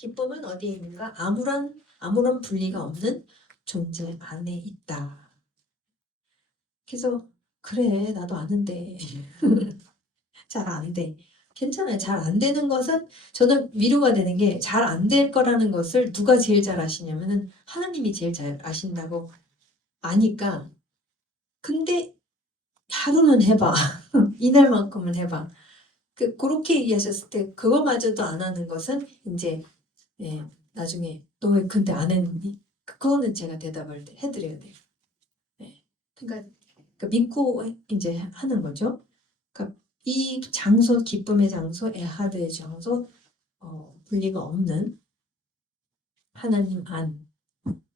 기쁨은 어디에 있는가? 아무런 분리가 없는 존재 안에 있다. 그래서 그래 나도 아는데 잘 안 돼. 괜찮아요. 잘 안 되는 것은 저는 위로가 되는 게 잘 안 될 거라는 것을 누가 제일 잘 아시냐면은 하나님이 제일 잘 아신다고 아니까. 근데 하루는 해봐. 이날만큼은 해봐. 그렇게 얘기하셨을 때 그거마저도 안 하는 것은 이제 예, 나중에 너 왜 근데 안 했니? 그거는 제가 대답을 해드려야 돼요. 예. 그러니까 믿고 이제 하는 거죠. 그러니까 이 장소, 기쁨의 장소, 에하드의 장소, 분리가 없는 하나님 안,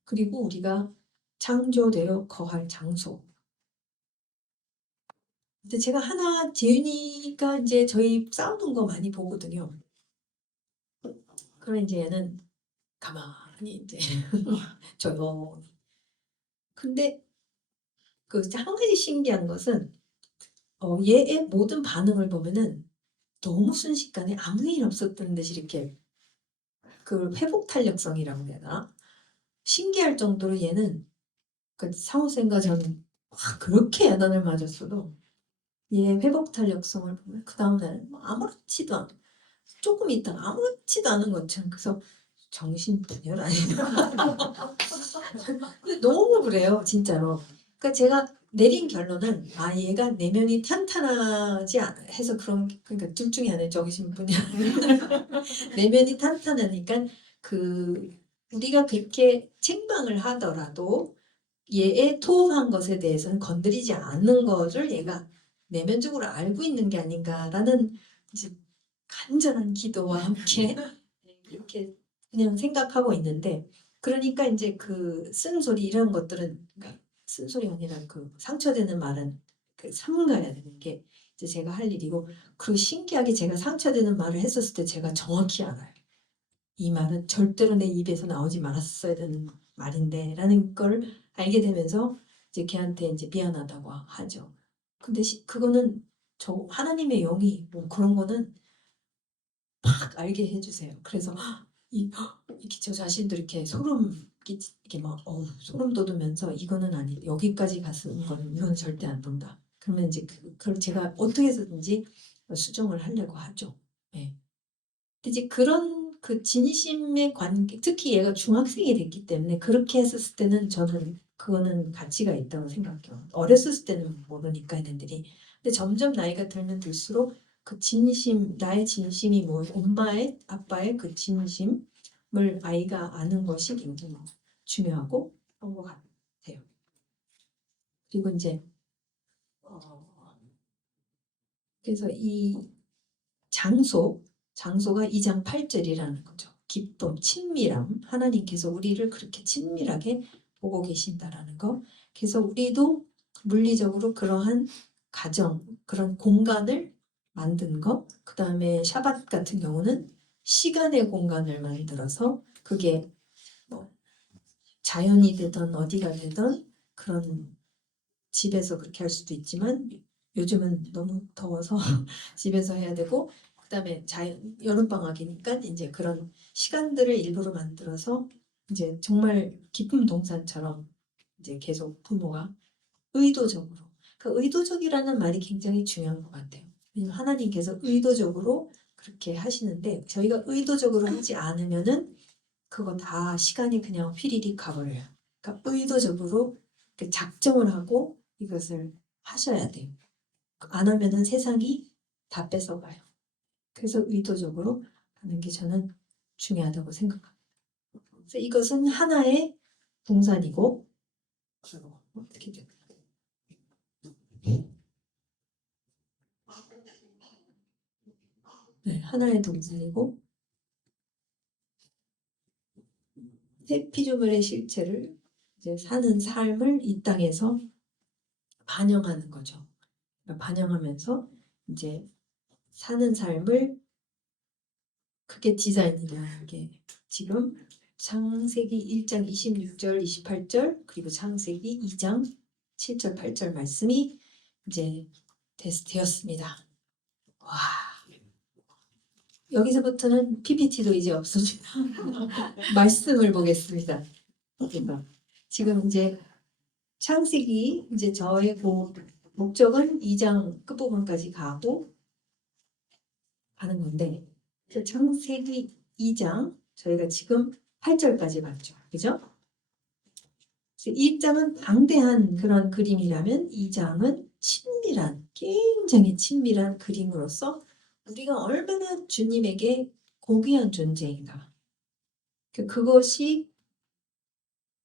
그리고 우리가 창조되어 거할 장소. 근데 제가 하나 재윤이가 이제 저희 싸우는 거 많이 보거든요. 그러면 이제 얘는 가만히 이제 조용히. 근데 그 한 가지 신기한 것은 얘의 모든 반응을 보면은 너무 순식간에 아무 일 없었던 듯이 이렇게 그 회복 탄력성이라고 해야 되나? 신기할 정도로 얘는 그 상호쌤과 저는 그렇게 야단을 맞았어도 얘 회복 탄력성을 보면 그 다음날 아무렇지도 않아. 조금 있다가 아무렇지도 않은 것처럼. 그래서 정신분열 아니야. 근데 너무 그래요 진짜로. 그러니까 제가 내린 결론은 얘가 내면이 탄탄하지 해서 그런 그러니까 둘 중에 하나의 정신분열. 내면이 탄탄하니까 우리가 그렇게 책망을 하더라도 얘의 토한 것에 대해서는 건드리지 않는 것을 얘가 내면적으로 알고 있는 게 아닌가라는 이제 간절한 기도와 함께 이렇게 그냥 생각하고 있는데, 그러니까 이제 그 쓴소리 이런 것들은 그러니까 쓴소리가 아니라 그 상처되는 말은 삼가야 되는 게 이제 제가 할 일이고, 그리고 신기하게 제가 상처되는 말을 했었을 때 제가 정확히 알아요. 이 말은 절대로 내 입에서 나오지 말았어야 되는 말인데 라는 걸 알게 되면서 이제 걔한테 이제 미안하다고 하죠. 근데 그거는 저 하나님의 영이 뭐 그런 거는 막 알게 해주세요. 그래서 이렇게 저 자신도 이렇게 이렇게 막 소름 돋으면서 이거는 아니다. 여기까지 갔는 거는 이건 절대 안 된다. 그러면 이제 그걸 제가 어떻게 해서든지 수정을 하려고 하죠. 네. 이제 그런 그 진심의 관계, 특히 얘가 중학생이 됐기 때문에 그렇게 했었을 때는 저는 그거는 가치가 있다고 생각해요. 어렸을 때는 모르니까 애들이. 근데 점점 나이가 들면 들수록 그 진심, 나의 진심이 뭐 엄마의 아빠의 그 진심을 아이가 아는 것이 굉장히 중요하고 그런 것 같아요. 그리고 이제 그래서 이 장소가 2장 8절이라는 거죠. 기쁨, 친밀함. 하나님께서 우리를 그렇게 친밀하게 보고 계신다라는 거. 그래서 우리도 물리적으로 그러한 가정, 그런 공간을 만든 거. 그 다음에 샤밧 같은 경우는 시간의 공간을 만들어서 그게 뭐 자연이 되든 어디가 되든 그런 집에서 그렇게 할 수도 있지만 요즘은 너무 더워서 집에서 해야 되고, 그다음에 여름방학이니까 이제 그런 시간들을 일부러 만들어서 이제 정말 기쁨 동산처럼 이제 계속 부모가 의도적으로, 그 의도적이라는 말이 굉장히 중요한 것 같아요. 왜냐면 하나님께서 의도적으로 그렇게 하시는데 저희가 의도적으로 하지 않으면은 그거 다 시간이 그냥 휘리릭 가버려요. 그러니까 의도적으로 작정을 하고 이것을 하셔야 돼요. 안 하면은 세상이 다 뺏어가요. 그래서 의도적으로 하는 게 저는 중요하다고 생각합니다. 그래서 이것은 하나의 동산이고 어떻게 될까요? 네, 하나의 동산이고 새 피조물의 실체를 이제 사는 삶을 이 땅에서 반영하는 거죠. 그러니까 반영하면서 이제 사는 삶을 그게 디자인이라는 게 지금 창세기 1장 26절, 28절 그리고 창세기 2장 7절, 8절 말씀이 이제 되었습니다. 와, 여기서부터는 PPT도 이제 없습니다. 말씀을 보겠습니다. 지금 이제 창세기 이제 저의 목적은 2장 끝부분까지 가고 하는 건데 창세기 2장 저희가 지금 8절까지 봤죠. 그죠? 1장은 방대한 그런 그림이라면 2장은 친밀한 굉장히 친밀한 그림으로서 우리가 얼마나 주님에게 고귀한 존재인가. 그것이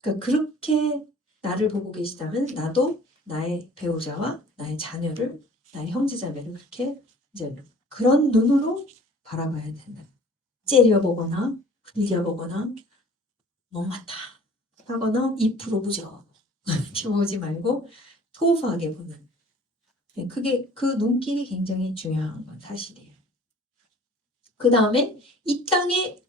그렇게 나를 보고 계시다면 나도 나의 배우자와 나의 자녀를 나의 형제자매를 그렇게 이제 그런 눈으로 바라봐야 된다. 째려보거나 흘려보거나 못마다 하거나 2% 부정 보지 말고 소소하게 보는. 그게 그 눈길이 굉장히 중요한 건 사실이에요. 그 다음에 이 땅의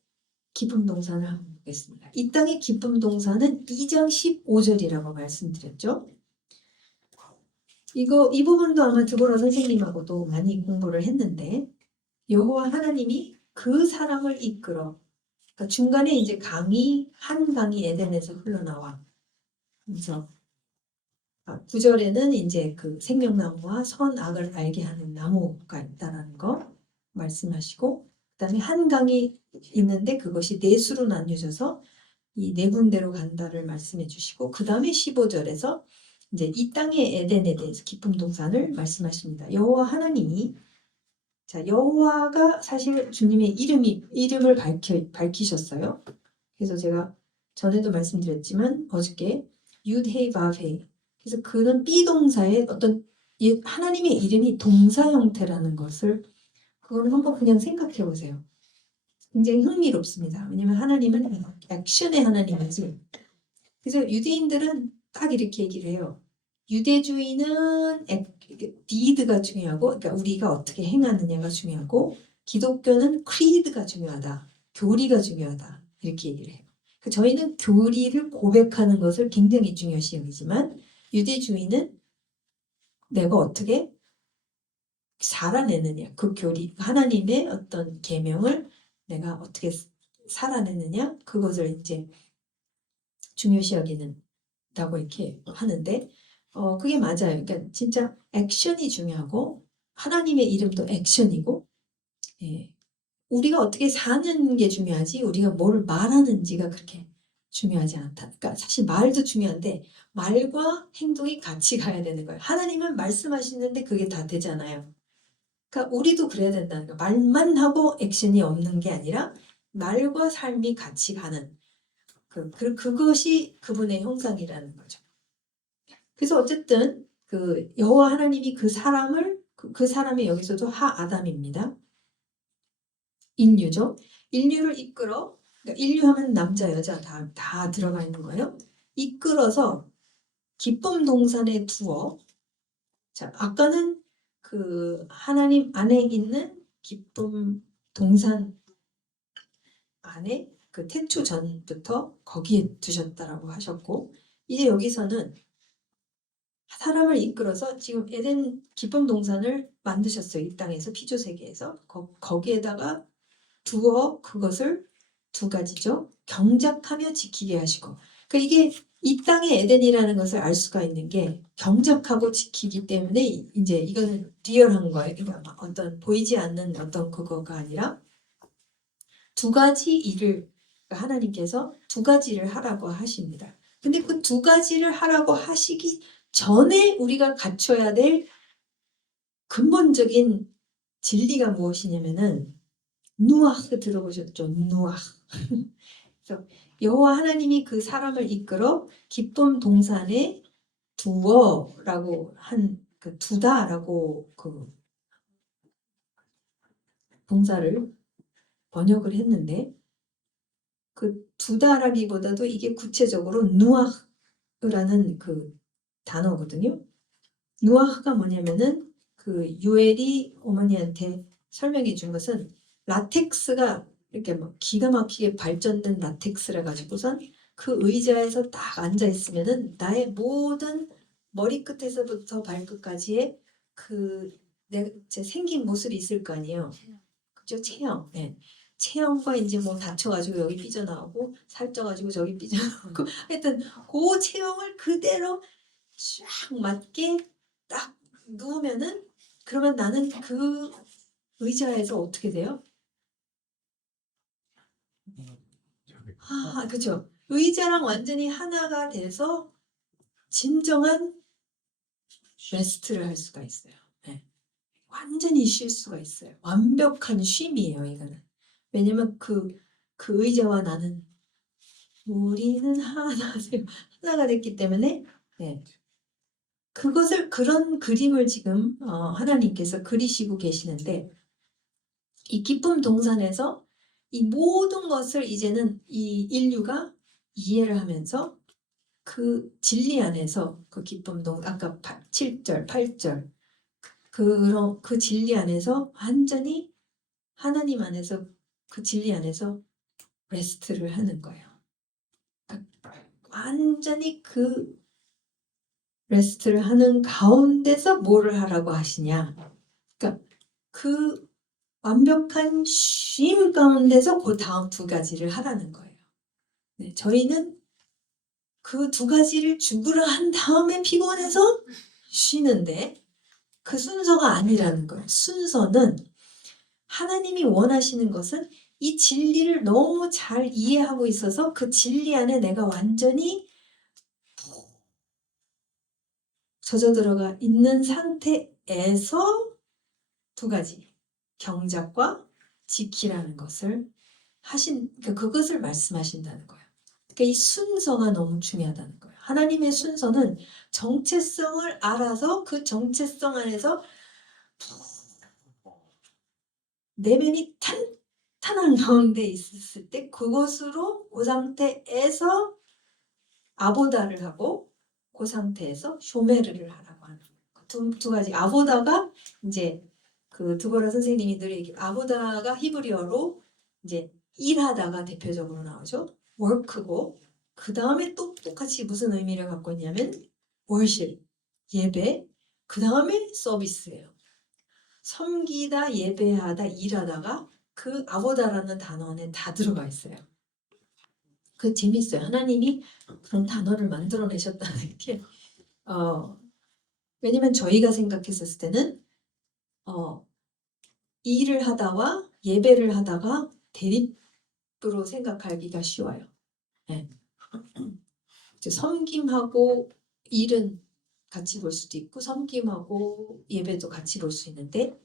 기쁨 동산을 한번 보겠습니다. 이 땅의 기쁨 동산은 2장 15절이라고 말씀드렸죠. 이 부분도 아마 드보라 선생님하고도 많이 공부를 했는데 여호와 하나님이 그 사람을 이끌어 그러니까 중간에 이제 한 강이 에덴에서 흘러나와 그래서 9절에는 이제 그 생명나무와 선악을 알게 하는 나무가 있다는 거 말씀하시고 그다음에 한 강이 있는데 그것이 네 수로 나뉘어져서 이 네 군데로 간다를 말씀해 주시고 그 다음에 15절에서 이제 이 땅의 에덴에 대해서 기쁨 동산을 말씀하십니다. 여호와 하나님이 자 여호와가 사실 주님의 이름을 밝히셨어요. 그래서 제가 전에도 말씀드렸지만 어저께 유드헤이 바베이 그래서 그는 비동사의 어떤 하나님의 이름이 동사 형태라는 것을 그거는 한번 그냥 생각해 보세요. 굉장히 흥미롭습니다. 왜냐하면 하나님은 액션의 하나님이지. 그래서 유대인들은 딱 이렇게 얘기를 해요. 유대주의는 deed가 중요하고 그러니까 우리가 어떻게 행하느냐가 중요하고 기독교는 creed가 중요하다. 교리가 중요하다. 이렇게 얘기를 해요. 저희는 교리를 고백하는 것을 굉장히 중요시 여기지만 유대주의는 내가 어떻게 살아내느냐 그 교리 하나님의 어떤 계명을 내가 어떻게 살아내느냐 그것을 이제 중요시 여기는다고 이렇게 하는데 그게 맞아요. 그러니까 진짜 액션이 중요하고 하나님의 이름도 액션이고 예. 우리가 어떻게 사는 게 중요하지 우리가 뭘 말하는지가 그렇게 중요하지 않다. 그러니까 사실 말도 중요한데 말과 행동이 같이 가야 되는 거예요. 하나님은 말씀하시는데 그게 다 되잖아요. 그러니까 우리도 그래야 된다는 거예요. 말만 하고 액션이 없는 게 아니라 말과 삶이 같이 가는 그것이 그분의 형상이라는 거죠. 그래서 어쨌든 그 여호와 하나님이 그 사람을 그 사람이 여기서도 아담입니다. 인류죠. 인류를 이끌어 그러니까 인류하면 남자 여자 다 들어가 있는 거예요. 이끌어서 기쁨 동산에 두어 자 아까는 그 하나님 안에 있는 기쁨 동산 안에 그 태초 전부터 거기에 두셨다라고 하셨고 이제 여기서는 사람을 이끌어서 지금 에덴 기쁨 동산을 만드셨어요. 이 땅에서 피조 세계에서 거기에다가 두어 그것을 두 가지죠. 경작하며 지키게 하시고 그러니까 이게 이 땅의 에덴이라는 것을 알 수가 있는 게 경작하고 지키기 때문에 이제 이거는 리얼한 거예요. 그러니까 어떤 보이지 않는 어떤 그거가 아니라 두 가지 일을 하나님께서 두 가지를 하라고 하십니다. 근데 그 두 가지를 하라고 하시기 전에 우리가 갖춰야 될 근본적인 진리가 무엇이냐면은 누아흐 들어보셨죠? 누아흐. 그래서 여호와 하나님이 그 사람을 이끌어 기쁨 동산에 두어라고 한 그 두다라고 그 동사를 번역을 했는데 그 두다라기보다도 이게 구체적으로 누아흐라는 그 단어거든요. 누아흐가 뭐냐면은 그 유엘이 어머니한테 설명해 준 것은 라텍스가 이렇게 막 기가 막히게 발전된 라텍스라 가지고선 그 의자에서 딱 앉아 있으면은 나의 모든 머리끝에서부터 발끝까지의 제 생긴 모습이 있을 거 아니에요. 아시죠? 체형. 네. 체형과 이제 뭐 다쳐가지고 여기 삐져나오고 살쪄가지고 저기 삐져나오고 하여튼 그 체형을 그대로 쫙 맞게 딱 누우면은 그러면 나는 그 의자에서 어떻게 돼요? 아, 그죠. 의자랑 완전히 하나가 돼서 진정한 레스트를 할 수가 있어요. 네. 완전히 쉴 수가 있어요. 완벽한 쉼이에요, 이거는. 왜냐면 그 의자와 나는 우리는 하나가 됐기 때문에 네. 그런 그림을 지금 하나님께서 그리시고 계시는데 이 기쁨 동산에서 이 모든 것을 이제는 이 인류가 이해를 하면서 그 진리 안에서 그 기쁨 아까 7절, 8절 그런 그 진리 안에서 완전히 하나님 안에서 그 진리 안에서 레스트를 하는 거예요. 완전히 그 레스트를 하는 가운데서 뭐를 하라고 하시냐. 그러니까 그 완벽한 쉼 가운데서 그 다음 두 가지를 하라는 거예요. 네, 저희는 그 두 가지를 죽으라 한 다음에 피곤해서 쉬는데 그 순서가 아니라는 거예요. 순서는 하나님이 원하시는 것은 이 진리를 너무 잘 이해하고 있어서 그 진리 안에 내가 완전히 젖어 들어가 있는 상태에서 두 가지 경작과 지키라는 것을 그러니까 그것을 말씀하신다는 거예요. 그러니까 이 순서가 너무 중요하다는 거예요. 하나님의 순서는 정체성을 알아서 그 정체성 안에서 내면이 탄탄한 가운데 있었을 때 그것으로 그 상태에서 아보다를 하고 그 상태에서 쇼메르를 하라고 하는 거예요. 두 가지 아보다가 이제 그 드보라 선생님이 늘 얘기 아보다가 히브리어로 이제 일하다가 대표적으로 나오죠. 워크고 그 다음에 또 똑같이 무슨 의미를 갖고 있냐면 월십 예배 그 다음에 서비스예요. 섬기다 예배하다 일하다가 그 아보다라는 단어 안에 다 들어가 있어요. 그 재밌어요. 하나님이 그런 단어를 만들어내셨다는 게 왜냐면 저희가 생각했었을 때는 일을 하다와 예배를 하다가 대립으로 생각하기가 쉬워요. 네. 섬김하고 일은 같이 볼 수도 있고 섬김하고 예배도 같이 볼 수 있는데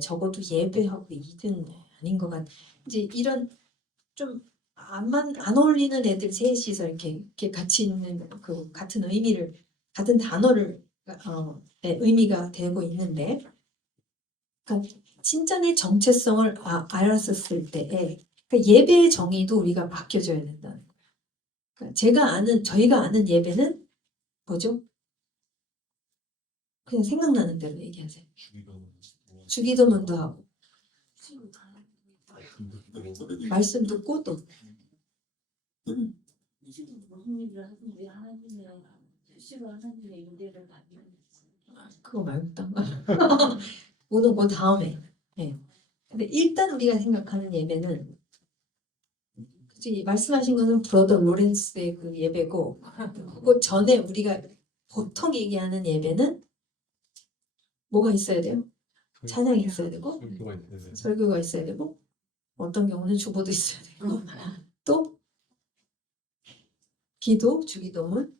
적어도 예배하고 일은 아닌 것 같아요. 이제 이런 좀 안 어울리는 애들 셋이서 이렇게 같이 있는 그 같은 의미를 같은 단어를 의미가 되고 있는데 그러니까 진짜 내 정체성을 알았었을 때에 그러니까 예배의 정의도 우리가 바뀌어져야 된다는 거예요. 그러니까 저희가 아는 예배는 뭐죠? 그냥 생각나는 대로 얘기하세요. 주기도문도 하고 말씀 듣고 또 그거 말고 딴 거. 오늘 그 다음에. 네. 근데 일단 우리가 생각하는 예배는 그치, 말씀하신 거는 브러더 로렌스의 그 예배고 그거 전에 우리가 보통 얘기하는 예배는 뭐가 있어야 돼요? 찬양이 있어야 되고 설교가 있어야 되고 어떤 경우는 주보도 있어야 되고 또 기도, 주기도문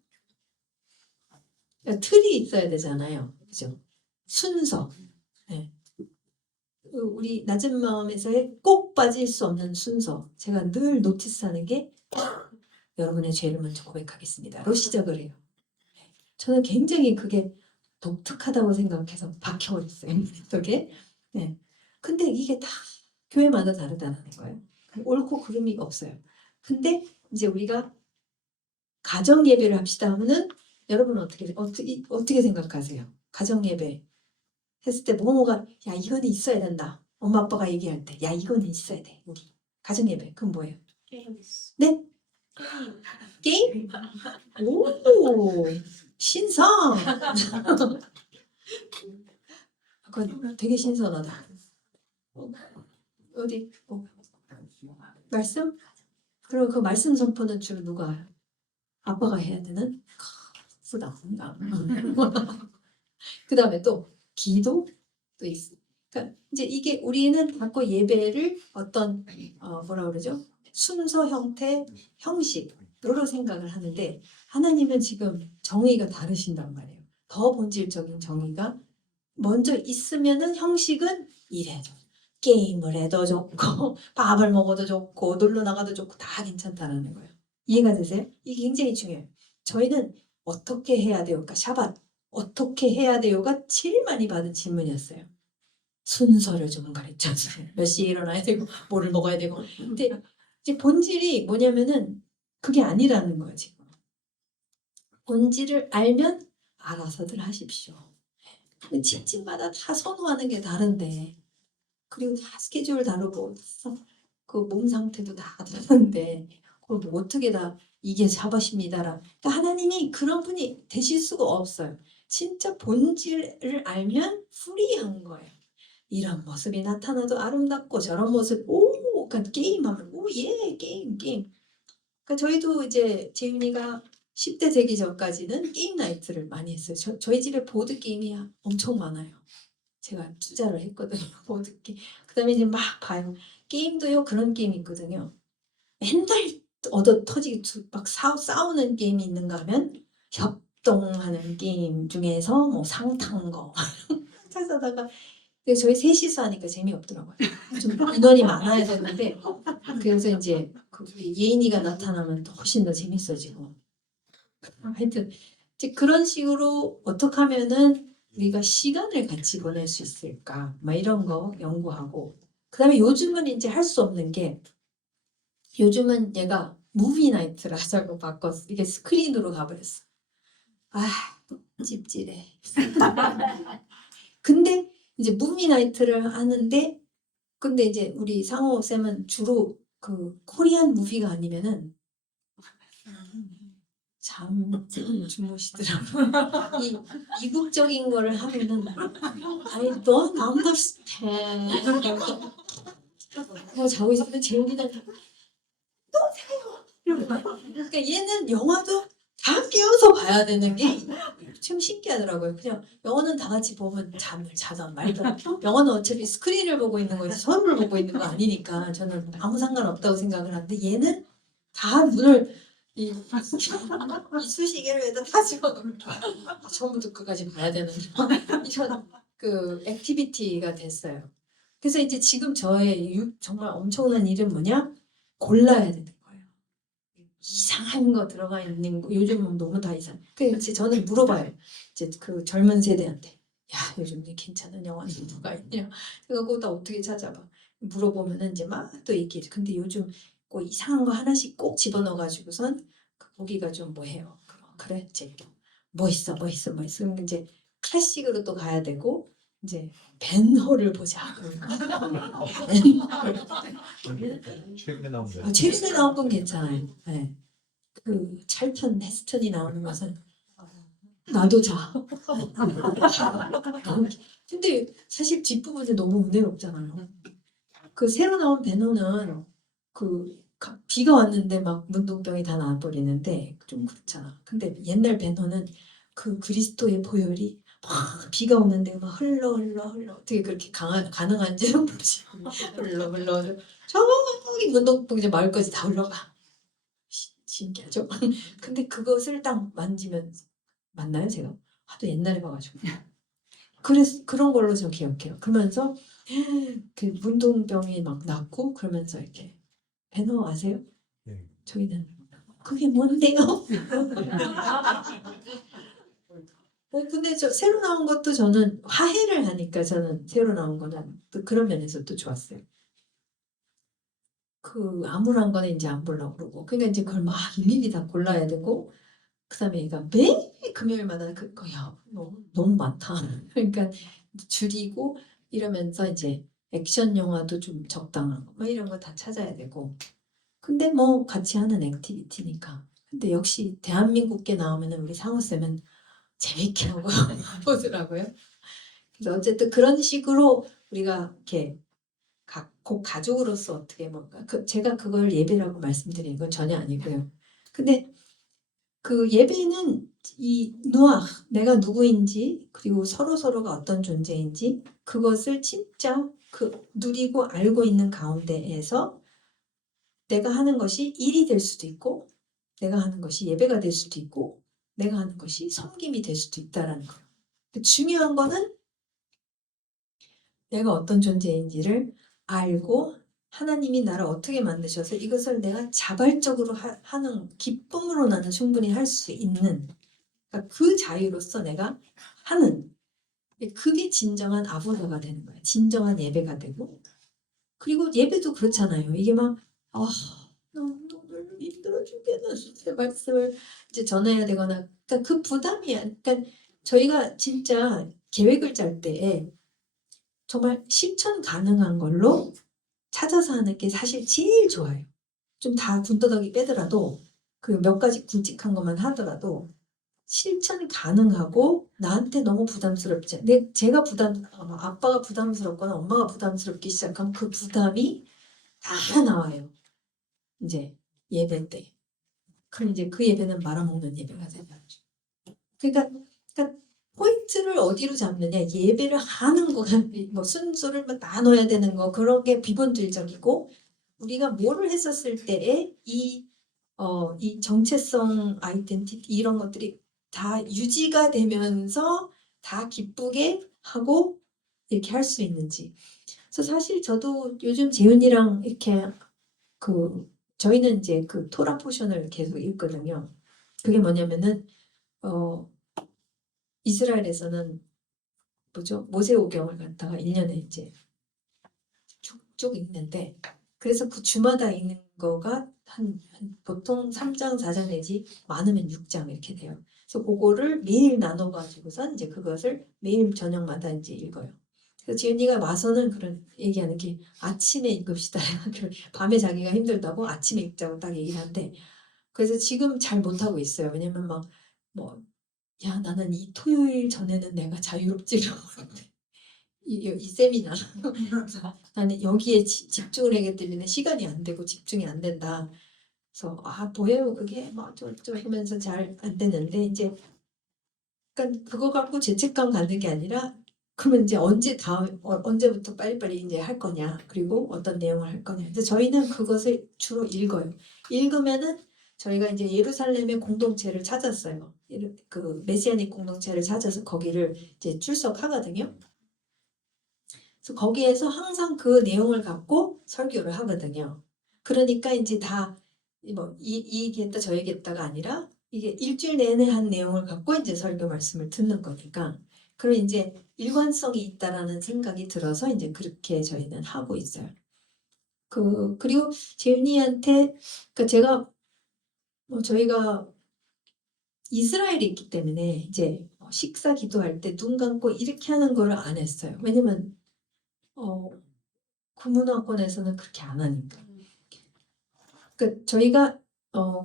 그러니까 틀이 있어야 되잖아요. 그죠? 순서. 네. 우리 낮은 마음에서의 꼭 빠질 수 없는 순서. 제가 늘 노티스하는 게 여러분의 죄를 먼저 고백하겠습니다로 시작을 해요. 저는 굉장히 그게 독특하다고 생각해서 박혀버렸어요. 그게. 네. 근데 이게 다 교회마다 다르다는 거예요. 옳고 그름이 없어요. 근데 이제 우리가 가정 예배를 합시다 하면은 여러분 어떻게 생각하세요? 가정 예배 했을 때 뭐가 야 이거는 있어야 된다. 엄마 아빠가 얘기할 때 야 이거는 있어야 돼. 우리 가정 예배 그건 뭐예요? 네? 게임? 오 신상. 그건 되게 신선하다. 어디 말씀? 그럼 그 말씀 선포는 주로 누가 해요? 아빠가 해야 되는? 부담감. 그 다음에 또 기도도 있어. 그러니까 이제 이게 우리는 자꾸 예배를 어떤 뭐라 그러죠? 순서, 형태, 형식으로 생각을 하는데 하나님은 지금 정의가 다르신단 말이에요. 더 본질적인 정의가 먼저 있으면은 형식은 이래죠. 게임을 해도 좋고 밥을 먹어도 좋고 놀러 나가도 좋고 다 괜찮다라는 거예요. 이해가 되세요? 이게 굉장히 중요해요. 저희는 어떻게 해야 돼요? 그러니까 샤bat 어떻게 해야 돼요가 제일 많이 받은 질문이었어요. 순서를 좀 가르쳐주세요. 몇 시에 일어나야 되고 뭐를 먹어야 되고. 근데 이제 본질이 뭐냐면은 그게 아니라는 거예요. 지금. 본질을 알면 알아서들 하십시오. 근데 집집마다 다 선호하는 게 다른데 그리고 다 스케줄 다르고 그 몸 상태도 다 다른데 그걸 뭐 어떻게 다 이게 샤bat입니다라. 그러니까 하나님이 그런 분이 되실 수가 없어요. 진짜 본질을 알면 프리한 거예요. 이런 모습이 나타나도 아름답고 저런 모습 그러니까 게임하면 예 게임. 그러니까 저희도 이제 재윤이가 10대 되기 전까지는 게임 나이트를 많이 했어요. 저희 집에 보드 게임이 엄청 많아요. 제가 투자를 했거든요. 보드 게임. 그다음에 이제 막 봐요. 게임도요 그런 게임 있거든요. 맨날 얻어 터지게 막 싸우는 게임이 있는가 하면 협동하는 게임 중에서 뭐 상탄거 찾아다가 근데 저희 셋이서 하니까 재미없더라고요. 좀 인원이 많아야 되는데 그래서 이제 그 예인이가 나타나면 훨씬 더 재밌어지고 하여튼 이제 그런 식으로 어떻게 하면은 우리가 시간을 같이 보낼 수 있을까 막 이런 거 연구하고 그다음에 요즘은 이제 할 수 없는 게 요즘은 얘가 무비 나이트를 하자고 바꿨어. 이게 스크린으로 가버렸어. 아 찝찝해. 근데 이제 무비 나이트를 하는데 근데 이제 우리 상호 쌤은 주로 그 코리안 무비가 아니면은 잠 주무시더라고요. 이국적인 거를 하면은 I don't understand. 그래서 자고 있으면 재훈이는 그러니까 얘는 영화도 다 깨워서 봐야 되는 게 참 신기하더라고요. 그냥 영화는 다 같이 보면 잠을 자던 말던 영화는 어차피 스크린을 보고 있는 거지 서로를 보고 있는 거 아니니까 저는 아무 상관없다고 생각을 하는데 얘는 다 눈을 이 이쑤시개를 다 집어넣는 처음부터 끝까지 봐야 되는 이런 그 액티비티가 됐어요. 그래서 이제 지금 저의 정말 엄청난 일은 뭐냐? 골라야 되는 거예요. 이상한 거 들어가 있는 거 요즘은 너무 다 이상. 그래서 저는 물어봐요. 이제 그 젊은 세대한테 야 요즘 괜찮은 영화는 누가 있냐? 그거 다 어떻게 찾아봐? 물어보면은 이제 막 또 얘기해. 근데 요즘 꼭 이상한 거 하나씩 꼭 집어넣어가지고선 그 보기가 좀 뭐해요. 그래 이제 뭐 있어. 그럼 이제 클래식으로 또 가야 되고 이제 벤허를 보자. 최근에 나온 거. 최근에 나온 건 괜찮아요. 네. 그 찰턴 헤스턴이 나오는 것은 나도 자. 근데 사실 뒷부분이 너무 은혜롭잖아요. 그 새로 나온 배너는 그 비가 왔는데 막 문둥병이 다 나와버리는데 좀 그렇잖아. 근데 옛날 배너는 그 그리스도의 보혈이 막 비가 오는데 막 흘러 어떻게 그렇게 가능한지는 모르지. 흘러 저기 문둥병 이제 마을까지 다 흘러가. 신기하죠? 근데 그것을 딱 만지면 맞나요 제가? 하도 옛날에 봐가지고 그래서 그런 걸로 저 기억해요. 그러면서 그 문둥병이 막 낫고 그러면서 이렇게 배너 아세요? 네. 저희는 그게 뭔데요? 근데 저 새로 나온 것도 저는 화해를 하니까 저는 새로 나온 거는 또 그런 면에서 또 좋았어요. 그 암울한 거는 이제 안 보려고 그러고 그러니까 이제 그걸 막 일일이 다 골라야 되고 그다음에 얘가 매일 금요일마다 그거야 너무 많다. 그러니까 줄이고 이러면서 이제 액션 영화도 좀 적당한 거 뭐 이런 거 다 찾아야 되고 근데 뭐 같이 하는 액티비티니까 근데 역시 대한민국께 나오면은 우리 상우 쌤은 재밌게 하고 보더라고요. 그래서 어쨌든 그런 식으로 우리가 이렇게 곧 가족으로서 어떻게 뭔가 제가 그걸 예배라고 말씀드리는 건 전혀 아니고요. 근데 그 예배는 이 누아흐, 내가 누구인지 그리고 서로가 어떤 존재인지 그것을 진짜 누리고 알고 있는 가운데에서 내가 하는 것이 일이 될 수도 있고 내가 하는 것이 예배가 될 수도 있고 내가 하는 것이 섬김이 될 수도 있다라는 거예요. 중요한 거는 내가 어떤 존재인지를 알고 하나님이 나를 어떻게 만드셔서 이것을 내가 자발적으로 하는 기쁨으로 나는 충분히 할 수 있는 그러니까 그 자유로서 내가 하는 그게 진정한 아부다가 되는 거예요. 진정한 예배가 되고 그리고 예배도 그렇잖아요. 이게 막 너무 오늘 힘들어 죽겠는데 말씀을 이제 전해야 되거나 그러니까 그 부담이야. 그러니까 저희가 진짜 계획을 짤 때 정말 실천 가능한 걸로 찾아서 하는 게 사실 제일 좋아요. 좀 다 군더더기 빼더라도 그 몇 가지 굵직한 것만 하더라도 실천 가능하고 나한테 너무 부담스럽지. 제가 아빠가 부담스럽거나 엄마가 부담스럽기 시작하면 그 부담이 다 나와요. 이제 예배 때. 그럼 이제 그 예배는 말아먹는 예배가 되죠. 그러니까 포인트를 어디로 잡느냐 예배를 하는 거 뭐 순서를 막 나눠야 되는 거 그런 게 비본질적이고 우리가 뭐를 했었을 때에 이 정체성 아이덴티티 이런 것들이 다 유지가 되면서 다 기쁘게 하고 이렇게 할 수 있는지 그래서 사실 저도 요즘 재윤이랑 이렇게 저희는 이제 그 토라 포션을 계속 읽거든요. 그게 뭐냐면은 이스라엘에서는 뭐죠? 모세오경을 갖다가 1년에 이제 쭉 읽는데 그래서 그 주마다 읽는 거가 보통 3장, 4장 내지 많으면 6장 이렇게 돼요. 그래서 그거를 매일 나눠가지고선 이제 그것을 매일 저녁마다 이제 읽어요. 그래서 지은이가 와서는 그런 얘기하는 게 아침에 읽읍시다. 밤에 자기가 힘들다고 아침에 읽자고 딱 얘기를 하는데 그래서 지금 잘 못하고 있어요. 왜냐면 야 나는 이 토요일 전에는 내가 자유롭지가 않은데 이 세미나 나는 여기에 집중을 하기 때문에 시간이 안 되고 집중이 안 된다. 그래서 뭐예요 그게 좀 하면서 잘 안 되는데 이제 그러니까 그거 갖고 죄책감 갖는 게 아니라 그러면 이제 언제부터 빨리빨리 이제 할 거냐 그리고 어떤 내용을 할 거냐. 그래서 저희는 그것을 주로 읽어요. 읽으면은 저희가 이제 예루살렘의 공동체를 찾았어요. 그 메시아닉 공동체를 찾아서 거기를 이제 출석하거든요. 그래서 거기에서 항상 그 내용을 갖고 설교를 하거든요. 그러니까 이제 이 얘기했다 저 얘기했다가 아니라 이게 일주일 내내 한 내용을 갖고 이제 설교 말씀을 듣는 거니까 그런 이제 일관성이 있다라는 생각이 들어서 이제 그렇게 저희는 하고 있어요. 그리고 재윤이한테 제가 저희가 이스라엘에 있기 때문에 이제 식사 기도할 때 눈 감고 이렇게 하는 거를 안 했어요. 왜냐면 구문화권에서는 그렇게 안 하니까. 그러니까 저희가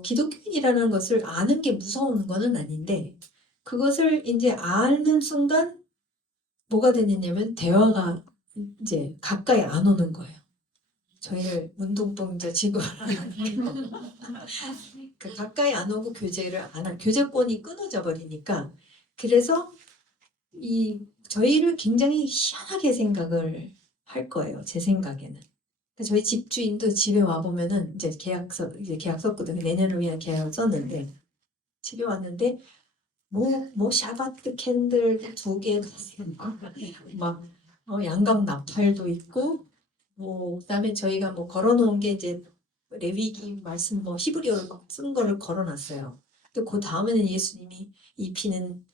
기독교인이라는 것을 아는 게 무서운 거는 아닌데 그것을 이제 아는 순간 뭐가 되느냐면 대화가 이제 가까이 안 오는 거예요. 저희를 문둥병자 취급을 그 가까이 안 오고 교제를 안 한 교제권이 끊어져 버리니까 그래서 저희를 굉장히 희한하게 생각을 할 거예요. 제 생각에는. 저희 집주인도 집에 와 보면은 이제 계약 썼거든요. 내년을 위한 계약을 썼는데 집에 왔는데 뭐 샤바트 캔들 2개 막 양각 나팔도 있고 그다음에 저희가 걸어놓은 게 이제 레위기 말씀 히브리어를 쓴 거를 걸어놨어요. 근데 그 다음에는 예수님이 이 피는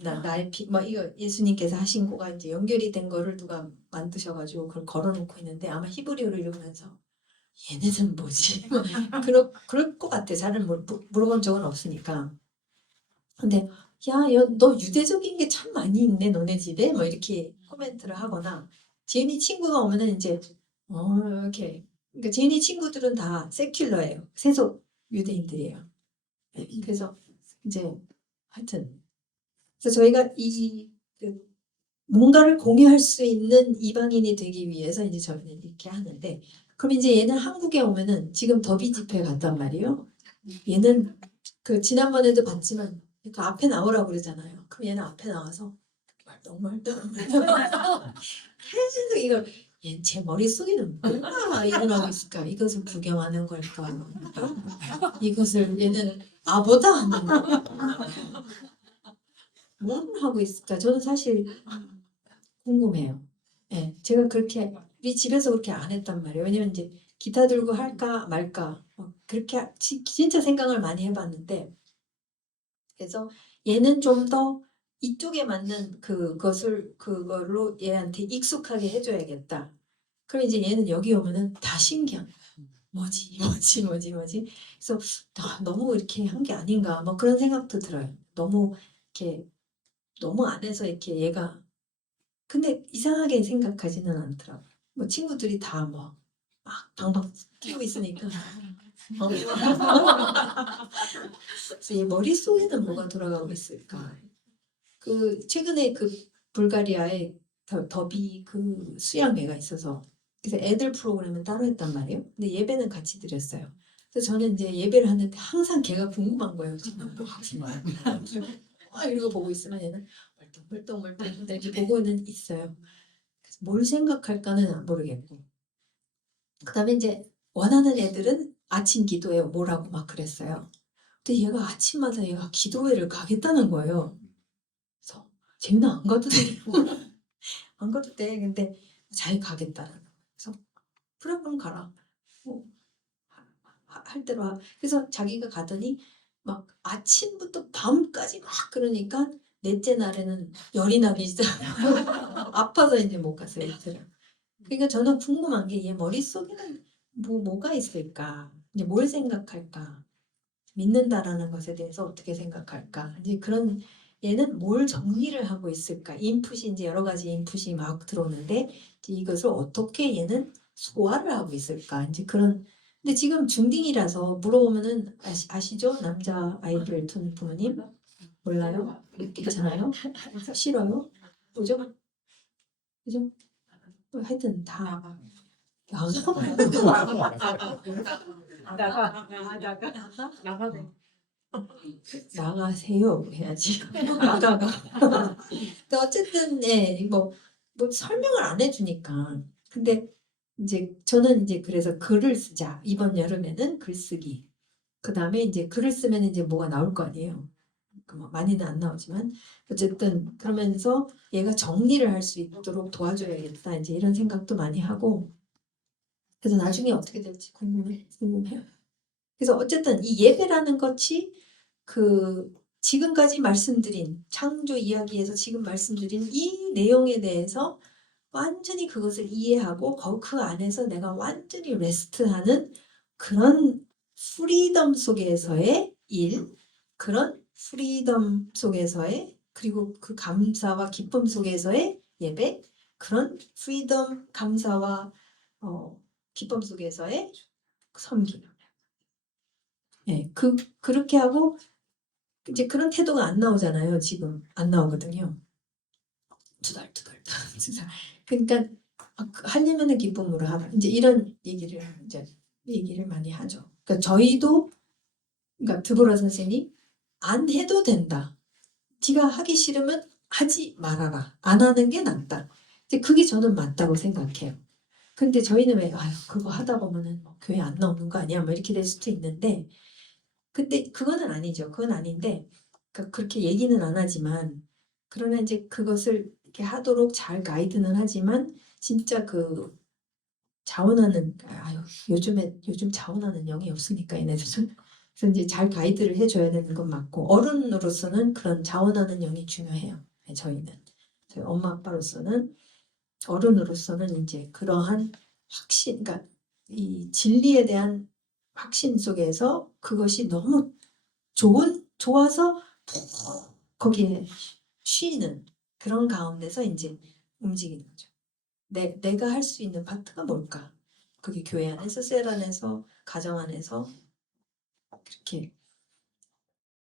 나의 피 이거 예수님께서 하신 거가 이제 연결이 된 거를 누가 만드셔가지고 그걸 걸어놓고 있는데 아마 히브리어를 읽으면서 얘네는 뭐지? 그럴 것 같아. 잘은 물어본 적은 없으니까. 근데 너 유대적인 게 참 많이 있네 너네 집에 이렇게 코멘트를 하거나 제인이 친구가 오면은 이제 이렇게 그러니까 제인이 친구들은 다 세큘러예요. 세속 유대인들이에요. 그래서 이제 하여튼 그래서 저희가 뭔가를 공유할 수 있는 이방인이 되기 위해서 이제 저희는 이렇게 하는데, 그럼 이제 얘는 한국에 오면은 지금 더비 집회 갔단 말이에요. 얘는 그 지난번에도 봤지만 그 앞에 나오라고 그러잖아요. 그럼 얘는 앞에 나와서 말똥말똥 계속 이걸, 얘 제 머릿속에는 뭐가 일어나고 있을까? 이것을 구경하는 걸까? 이것을 얘는 아보다 하는 걸까? 뭘 하고 있을까? 저는 사실 궁금해요. 예, 제가 그렇게 우리 집에서 그렇게 안 했단 말이에요. 왜냐면 이제 기타 들고 할까 말까 그렇게 진짜 생각을 많이 해봤는데, 그래서 얘는 좀 더 이쪽에 맞는 그걸로 얘한테 익숙하게 해줘야겠다. 그럼 이제 얘는 여기 오면은 다 신기한 거야. 뭐지? 그래서 너무 이렇게 한 게 아닌가 뭐 그런 생각도 들어요. 너무 이렇게 너무 안에서 이렇게 얘가, 근데 이상하게 생각하지는 않더라고요. 뭐 친구들이 다 뭐 막 방방 뛰고 있으니까 그래서 얘 머릿속에는 뭐가 돌아가고 있을까. 그 최근에 그 불가리아에 더비 그 수양회가 있어서, 그래서 애들 프로그램은 따로 했단 말이에요. 근데 예배는 같이 드렸어요. 그래서 저는 이제 예배를 하는데 항상 걔가 궁금한 거예요. 지금 뭐 하지 마. 이러고 보고 있으면 얘는 멀뚱멀뚱 이렇게 보고는 있어요. 그래서 뭘 생각할까는 모르겠고. 그다음에 이제 원하는 애들은 아침 기도에 뭐라고 막 그랬어요. 근데 얘가 아침마다 얘가 기도회를 가겠다는 거예요. 그래서 재민아 안 가도 돼. 안 가도 돼. 근데 잘 가겠다는 거예요. 그래서 그래 그럼 가라. 뭐, 할 대로 그래서 자기가 가더니 막 아침부터 밤까지 막 그러니까 넷째 날에는 열이 나기 시작해요. 아파서 이제 못 갔어요. 이틀을. 그러니까 저는 궁금한 게 얘 머릿속에는 뭐가 있을까? 이제 뭘 생각할까? 믿는다라는 것에 대해서 어떻게 생각할까? 이제 그런, 얘는 뭘 정리를 하고 있을까? 인풋이 이제 여러 가지 인풋이 막 들어오는데 이제 이것을 어떻게 얘는 소화를 하고 있을까? 이제 그런. 근데 지금 중딩이라서 물어보면은 아시죠? 남자 아이들 둔 부모님 몰라요? 괜찮아요? 싫어요? 뭐죠? 그죠? 하여튼 다 나가세요 해야지. 나가가. 근데 어쨌든 뭐 설명을 안 해주니까. 근데 이제 저는 이제 그래서 글을 쓰자. 이번 여름에는 글쓰기. 그 다음에 이제 글을 쓰면 이제 뭐가 나올 거 아니에요. 그뭐 많이는 안 나오지만 어쨌든 그러면서 얘가 정리를 할 수 있도록 도와줘야겠다. 이제 이런 생각도 많이 하고. 그래서 나중에 어떻게 될지 궁금해요. 그래서 어쨌든 이 예배라는 것이 그 지금까지 말씀드린 창조 이야기에서 지금 말씀드린 이 내용에 대해서 완전히 그것을 이해하고 그 안에서 내가 완전히 레스트하는 그런 프리덤 속에서의 일, 그런 프리덤 속에서의, 그리고 그 감사와 기쁨 속에서의 예배, 그런 프리덤 감사와 기쁨 속에서의 섬김. 예, 그렇게 하고 이제 그런 태도가 안 나오잖아요. 지금 안 나오거든요. 투덜투덜. 그러니까 하려면은 기쁨으로 하라. 이제 이런 얘기를 많이 하죠. 그러니까 저희도, 그러니까 드보라 선생이 안 해도 된다. 네가 하기 싫으면 하지 말아라. 안 하는 게 낫다. 이제 그게 저는 맞다고 생각해요. 근데 저희는 왜 그거 하다 보면은 뭐 교회 안 나오는 거 아니야? 뭐 이렇게 될 수도 있는데, 근데 그거는 아니죠. 그건 아닌데, 그러니까 그렇게 얘기는 안 하지만, 그러나 이제 그것을 이렇게 하도록 잘 가이드는 하지만, 진짜 그 자원하는, 요즘 자원하는 영이 없으니까 얘네들은. 그래서 이제 잘 가이드를 해줘야 되는 건 맞고, 어른으로서는 그런 자원하는 영이 중요해요. 네, 저희 엄마 아빠로서는, 어른으로서는 이제 그러한 확신, 그러니까 이 진리에 대한 확신 속에서 그것이 너무 좋아서 푹 거기에 쉬는 그런 가운데서 이제 움직이는 거죠. 내가 할 수 있는 파트가 뭘까? 그게 교회 안에서, 셀 안에서, 가정 안에서 그렇게